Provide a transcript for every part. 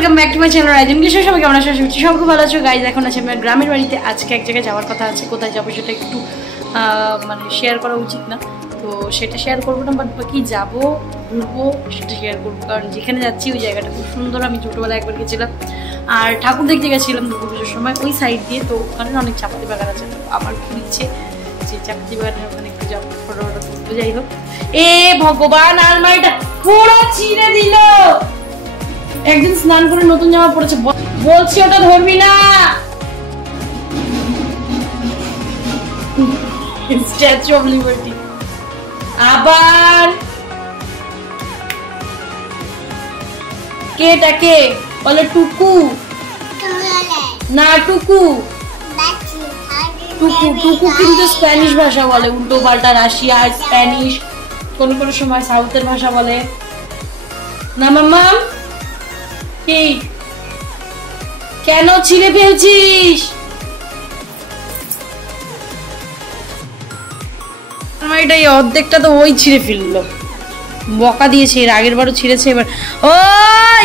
Welcome back to my channel Raizon Kishore. সবাই কেমন আছো? সব খুব ভালো আছো গাইজ। এখন আছে আমার গ্রামের বাড়িতে। আজকে এক জায়গায় যাওয়ার কথা আছে, কোথায় যাবো সেটা একটু মানে শেয়ার করা উচিত না, তো সেটা শেয়ার করবো না, বাট বাকি যাবো ঘুরবো সেটা শেয়ার করবো। কারণ যেখানে যাচ্ছি ওই জায়গাটা খুব সুন্দর। আমি ছোটোবেলায় একবার গেছিলাম আর ঠাকুর দেখতে গেছিলাম দুর্গাপুজোর সময় ওই সাইড দিয়ে, তো ওখানে অনেক চাপাতি বাগান আছে। তো আমার খুব ইচ্ছে যে চাপাতি বাগানের ওখানে একটু যাবো, ফটো ফটো তুলবো। যাই হোক, এ ভগবান আলমারিটা পুরো ছিঁড়ে দিল। একদিন স্নান করে নতুন জামা পড়েছে, বলছি ওটা ধরবি না। স্ট্যাচু অফ লিবার্টি আবার কে বলে টুকু না, টুকু টুকু টুকু কিন্তু স্প্যানিশ ভাষা বলে, উল্টো পাল্টা রাশিয়া স্প্যানিশ, কোন কোন সময় সাউথের ভাষা বলে না। মাম্মা কি কেন ছিঁড়ে ফেলছিস? আমার এটাই অর্ধেকটা তো ওই ছিঁড়ে ফেললো, বকা দিয়েছে। এর আগের বারও ছিঁড়েছে, এবার ওই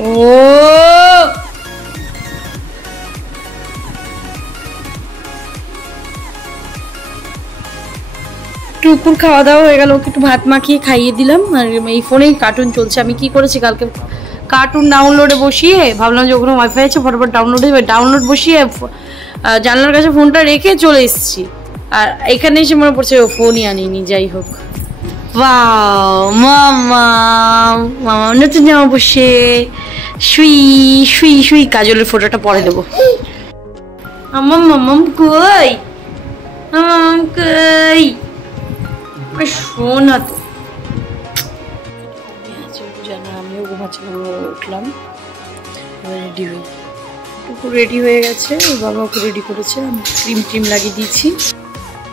ও টুকুর খাওয়া দাওয়া হয়ে গেল, ওকে একটু ভাত মাখিয়ে খাইয়ে দিলাম। আর এই ফোনেই কার্টুন চলছে। আমি কি করেছি কালকে, কার্টুন ডাউনলোডে বসিয়ে ভাবলাম যে ওখানে ওয়াইফাই আছে ফটোফট ডাউনলোড বসিয়ে জানলার কাছে ফোনটা রেখে চলে এসেছি। আর এখানে এসে মনে পড়ছে ও ফোনই আনিনি। যাই হোক, মামা মামা নতুন জামা বসে শুই শুই শুই। কাজলের ফটোটা পরে দেবো। আমার মামাম কই, মামাম কই, শোনা তো জানা। আমিও ঘুমাচ্ছিলাম, উঠলাম রেডি হয়ে। টুকু রেডি হয়ে গেছে, ওর বাবা ওকে রেডি করেছে, আমি ক্রিম ট্রিম লাগিয়ে দিয়েছি।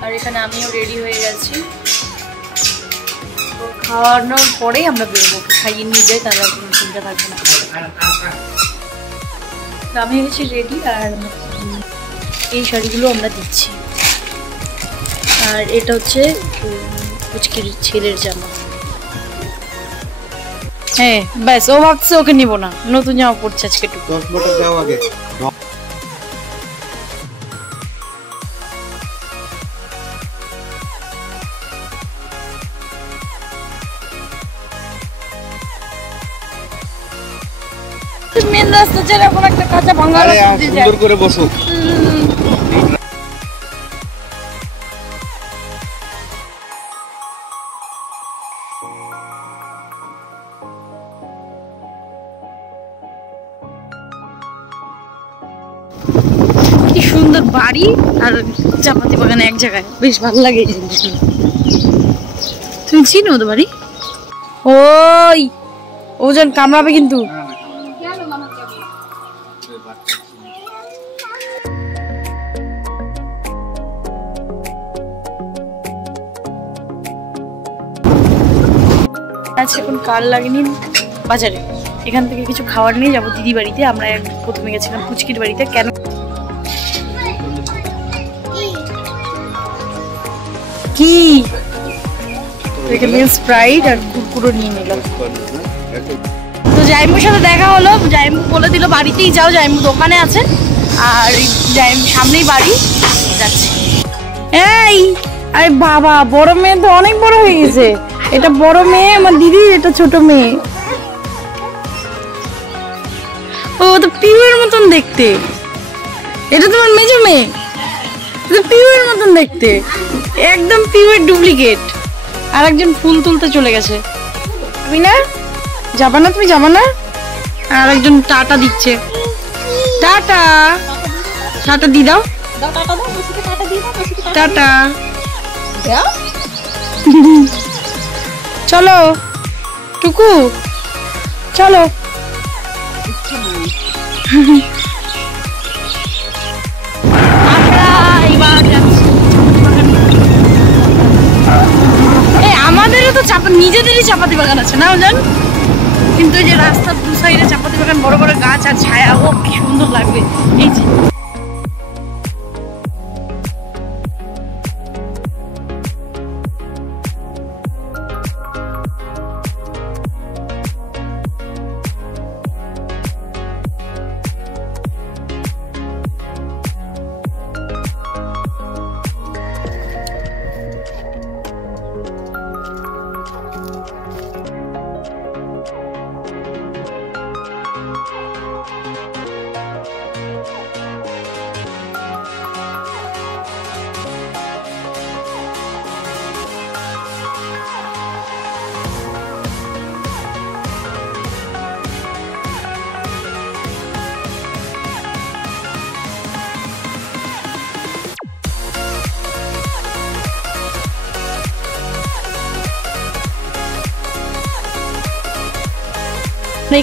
আর এখানে আমিও রেডি হয়ে গেছি। তো খাওয়ানোর পরেই আমরা বেরোবো, ওকে খাইয়ে নিয়ে যাই, তাহলে আর কোনো চিন্তা থাকবে না। আমি গেছি রেডি। আর এই শাড়িগুলো আমরা দিচ্ছি। আর এটা হচ্ছে পুচকির ছেলের জামা। হ্যাঁ ব্যাস, ও ভাবছে ওকে নিব না, নতুন জামা পড়ছে আজকে। টুকু মেন রাস্তা ছেড়ে এখন একটা কাঁচা ভাঙা সুন্দর করে বসো। কি সুন্দর বাড়ি আর চাপাতি বাগান এক জায়গায়, বেশ ভালো লাগে। তুমি চিনো ওদের বাড়ি? ওই ওজন কামড়াবে কিন্তু। আচ্ছা, এখন কাল লাগেনি বাজারে, এখান থেকে কিছু খাবার নিয়ে যাবো দিদি বাড়িতে। আমরা প্রথমে গেছিলাম পুচকির বাড়িতে। কেন কি স্প্রাইট আর কুরকুরো নিয়ে নিলাম। তো জাইমুর সাথে দেখা হলো, জাইমু বলে দিল বাড়িতেই যাও, জাইমু দোকানে আছে। আর জাইমু সামনেই বাড়ি, যাচ্ছে। এই আরে বাবা, বড় মেয়ে তো অনেক বড় হয়ে গেছে। এটা বড় মেয়ে আমার দিদি, এটা ছোট মেয়ে। ও তো পিউয়ের মতন দেখতে। এটা তোমার মেজো মেয়ে, পিউয়ের মতন দেখতে, একদম পিউয়ের ডুপ্লিকেট। আর একজন ফুল তুলতে চলে গেছে। তুমি না যাবা না, তুমি যাবা না? আর একজন টাটা দিচ্ছে। টাটা টাটা দি দাও, টাটা। চলো টুকু চলো। আমাদেরও তো নিজেদেরই চাপাতি বাগান আছে না জান, কিন্তু এই যে রাস্তার দু সাইডে চাপাতি বাগান, বড় বড় গাছ আর ছায়া, ও কি সুন্দর লাগবে। এই যে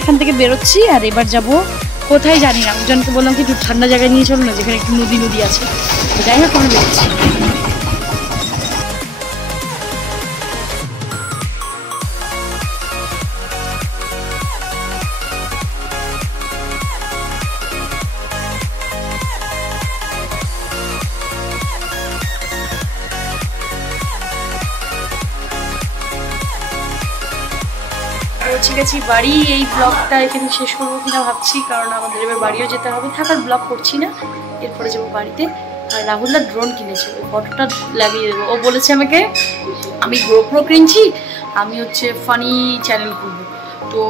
এখান থেকে বেরোচ্ছি আর এবার যাব কোথায় জানি না। একজনকে বললাম কি একটু ঠান্ডা জায়গায় নিয়ে চলো না, যেখানে একটু নদী আছে। তো যাই হোক আমি বেরোচ্ছি। পৌঁছে গেছি বাড়ি। এই ব্লগটা এখানে শেষ করবো কিনা ভাবছি, কারণ আমাদের এবার বাড়িও যেতে হবে। থাকার ব্লগ করছি না, এরপরে যাবো বাড়িতে। আর রাহুলদা ড্রোন কিনেছে, ওই ফটোটা লাগিয়ে দেবো। ও বলেছে আমাকে আমি গোপ্রো কিনছি, আমি হচ্ছে ফানি চ্যানেল খুলবো। তো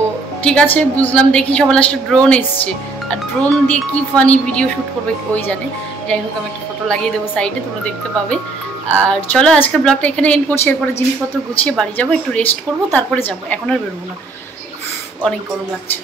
ঠিক আছে বুঝলাম, দেখি সবার লাস্টে ড্রোন এসছে, আর ড্রোন দিয়ে কি ফানি ভিডিও শ্যুট করবে ওই জানে। যাই হোক আমি একটা ফটো লাগিয়ে দেবো সাইডে, তোমরা দেখতে পাবে। আর চলো আজকের ব্লগটা এখানে এন্ড করছি। এরপরে জিনিসপত্র গুছিয়ে বাড়ি যাবো, একটু রেস্ট করবো, তারপরে যাবো। এখন আর বেরোবো না, অনেক গরম লাগছে।